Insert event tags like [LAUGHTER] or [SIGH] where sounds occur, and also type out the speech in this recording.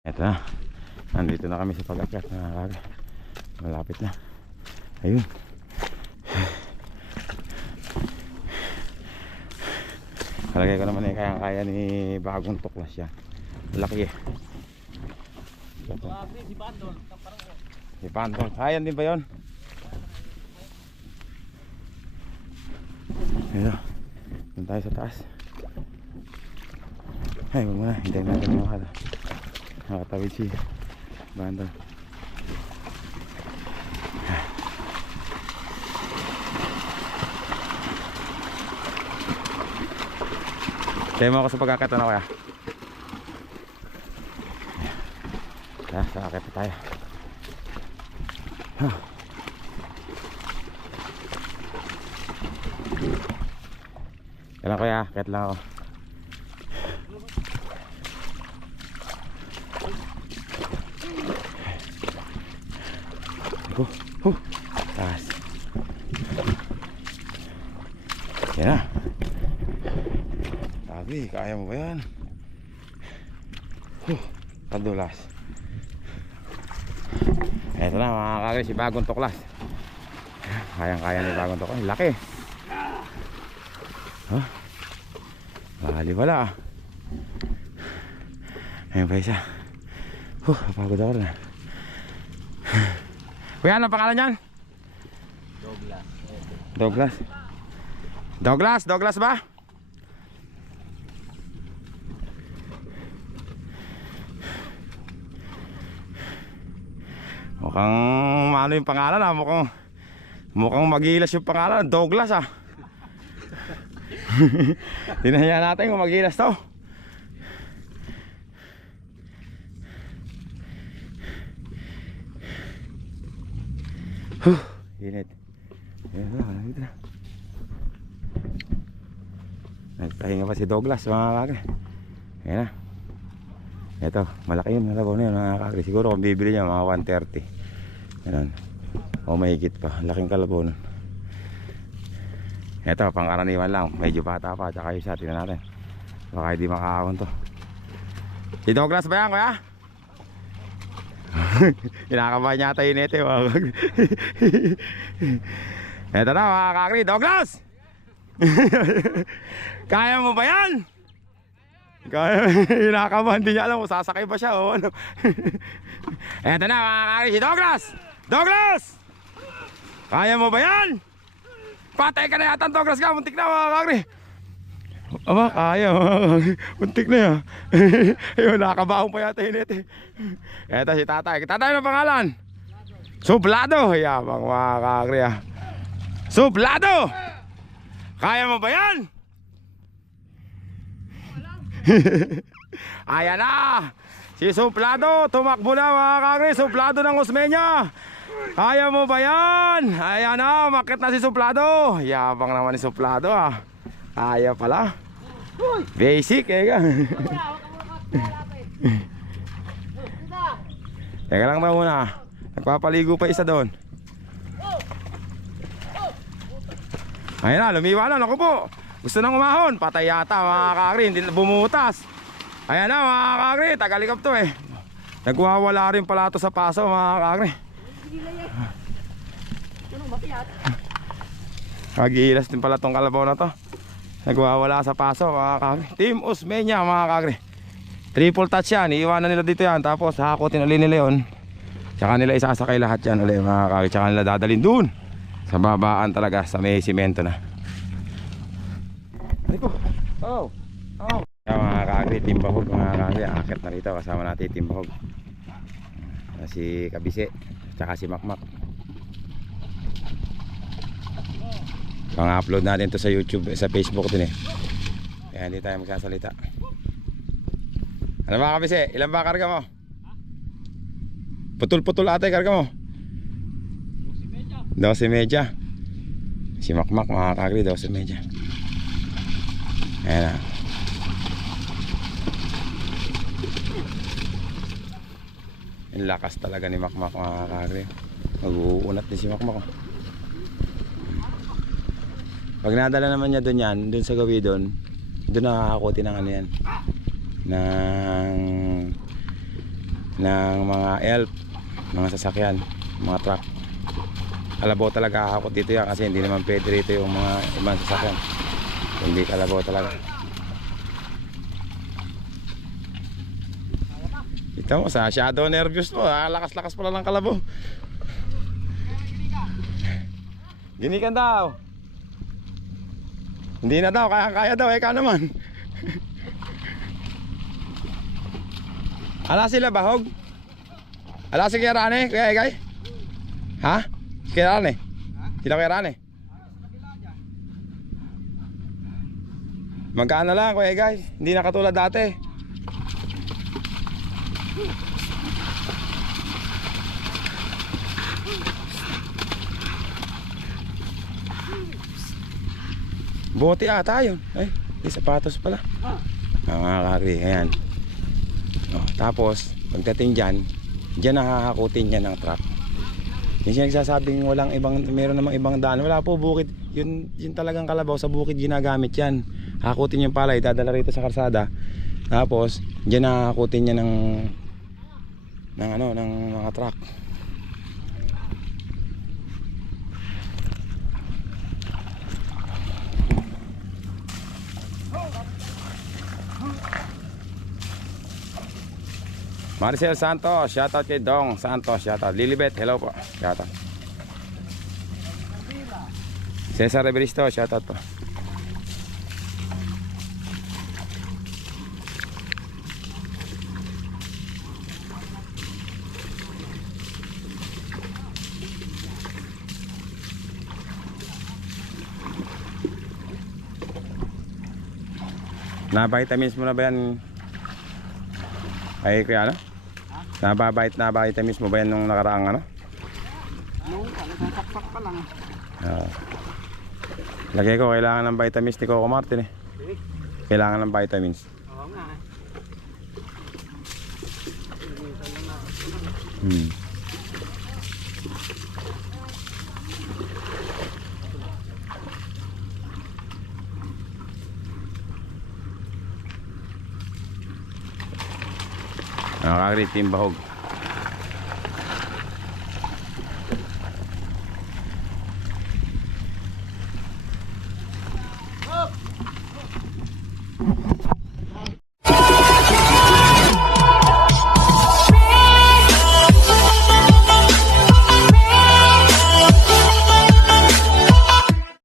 Eto na. Nandito na kami sa pag-akyat mga kag. Malapit na. Ayun. Kalagay ko naman eh kayang-kaya ni bagong tuklas yan. Laki eh. Ito. Si Pantol. Kaya din ba yun? Ayun. Doon tayo sa taas. Ay, huwag muna. Hintayin natin yung makata. Nakatawid si Bandol. Kaya mo ako sa pagkakata na kaya. Tara, sa akit na tayo. Huh. Kailan kuya, akit lang ako. Go. Huh. Taas. Yan na. Sabi, kaya mo ba yan? Huh. Kadulas. Eto na mga kakri, si Bagong Tuklas. Kayang-kaya ni Bagong Tuklas. Laki. Huh? Bali pala ah. Ayun pa isa. Huh, napagod ako na. Kuya, ano pangalan niyan? Douglas. Douglas. Douglas, Douglas ba? Mukhang ano yung pangalan ah, mukhang mukhang magilas yung pangalan, Douglas ah. [LAUGHS] Tinahya natin kung magilas to. Huh, init. Ayan na, nandito na. Nagpahinga pa si Douglas mga kakre. Ayan na. Ito, malaki yun. Nalabaw na yun mga kakre. Siguro kung bibili niya mga 130. Ganun. O mahigit pa. Laking kalabaw nun. Ito, pangkaraniwan lang. Medyo bata pa. Tsaka yung isa, tingnan natin. Baka hindi makakawon to. Si Douglas ba yan, kuya? [LAUGHS] Kinakabahan niya ata yun ito. Mga kakre. [LAUGHS] Ito na mga kakri, Douglas! [LAUGHS] Kaya mo ba yan? Kaya, hinakabahan din niya alam kung sasakay ba siya o ano. Eto na mga kakri, si Douglas! Douglas! Kaya mo ba yan? Patay ka na yata Douglas ka, muntik na mga kakri. Aba, kaya. [LAUGHS] Muntik na yan. [LAUGHS] Ayun, nakabaong pa yata yun ito. Eto si tatay. Tatay ano pangalan? Sublado! Yabang mga kakri ah. Sublado! Kaya mo ba yan? Ayan na! Si Suplado, tumakbo na mga kakri. Suplado ng Osmeña. Kaya mo ba yan? Ayan na, makit na si Suplado. Yabang naman ni Suplado ah. Kaya pala. Basic eh ka. Teka lang daw muna. Nagpapaligo pa isa doon. Ayun na, lumiwa na. Naku po. Gusto nang umahon. Patay yata mga kakri. Hindi na bumutas. Ayan na mga kakri. Tagalikap to eh. Nagwawala rin pala to sa paso mga kakri. Kagilas din pala tong kalabaw na to. Nagwawala sa paso mga kakri. Team Osmeña mga kakri. Triple touch yan. Iiwanan nila dito yan. Tapos hakutin ulit nila yun. Tsaka nila isasakay lahat yan ulit mga kakri. Tsaka nila dadalhin dun. Sa babaan talaga. Sa may simento na. Ay ko. Oh. Oh. Kaya mga kakri. Timbahog mga kakri. Akit na rito. Kasama natin timbahog. Si Kabise. Tsaka si Makmak. Pang-upload natin to sa YouTube, sa Facebook din eh. Kaya hindi tayo magsasalita. Ano ba kabise? Ilan ba karga mo? Putol-putol ate karga mo. 12 media. Si Makmak mga kagri 12 media. Ayan na. Ang lakas talaga ni Makmak mga kagri. Mag-uunat din si Makmak. oh. Pag nadala naman niya doon yan, doon sa gawi doon, doon nakakakuti ng ano yan. Ng ng mga elf, mga sasakyan, mga truck. Kalabaw talaga ako dito yan kasi hindi naman pwede rito yung mga ibang sasakyan. Hindi kalabaw talaga. Ito mo, sa shadow nervous mo, ah, lakas-lakas pala ng kalabaw. Ginikan daw. Hindi na daw, kaya-kaya daw, eka naman. Ala sila bahog? Ala si Kuya Rane, Kuya Egay? Ha? Si Kuya Rane? Sila Kuya Rane? Magkano lang Kuya Egay? Hindi na katulad dati. Bote ata yun. Ay, di sapatos pala. Ah, mga kakri, ayan. Oh, tapos, pagdating dyan, dyan nakakakutin niya ng truck. Yung siya nagsasabing walang ibang, meron namang ibang daan. Wala po bukid. Yun, yun talagang kalabaw sa bukid ginagamit yan. Hakutin yung palay, dadala rito sa karsada. Tapos, dyan nakakakutin niya ng ng ano, ng mga truck. Maricel Santos, shoutout kay Dong Santos, shoutout. Lilibet, hello po, shoutout. Cesar Evaristo, shoutout po. Na vitamins mo na ba yan? Ay, kuya ano? Nababait na vitamins mo ba yan nung nakaraang ano? Nung nagkaksak pa lang. Oo. Lagay ko, kailangan ng vitamins ni Coco Martin eh. Eh, Kailangan ng vitamins. oo nga. eh. Hmm. Nakakagrit team bahog.